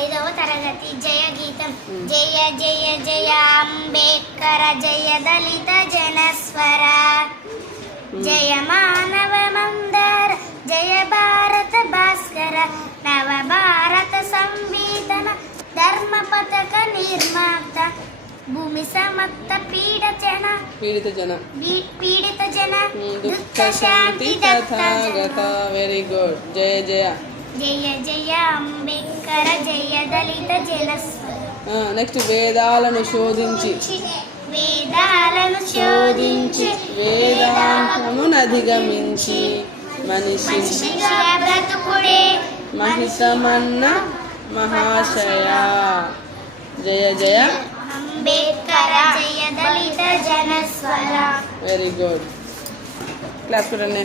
ఐదవ తరగతి జయ గీతం. జయ జయ జయ అంబేద్కర, జయ దళిత జనస్వర, జయ మానవ మందర, జయ భారత భాస్కర, నవ భారత సంవేదన, ధర్మ పథక నిర్మాత, భూమి సమత్త పీడిత జన దుఃఖ శాంతి తథాగత. Very good. జయ జయ జయ జయ అంబేద్కర, జయ దళిత జనస్వర. నెక్స్ట్ వేదాలను శోధించి వేదాంతమును అధిగమించి మనిషి బ్రతుకుడే మహితమన్న మహాశయ. జయ జయ అంబేద్కర, జయ దళిత జనస్వర. Very good. క్లాస్ కొట్టండి.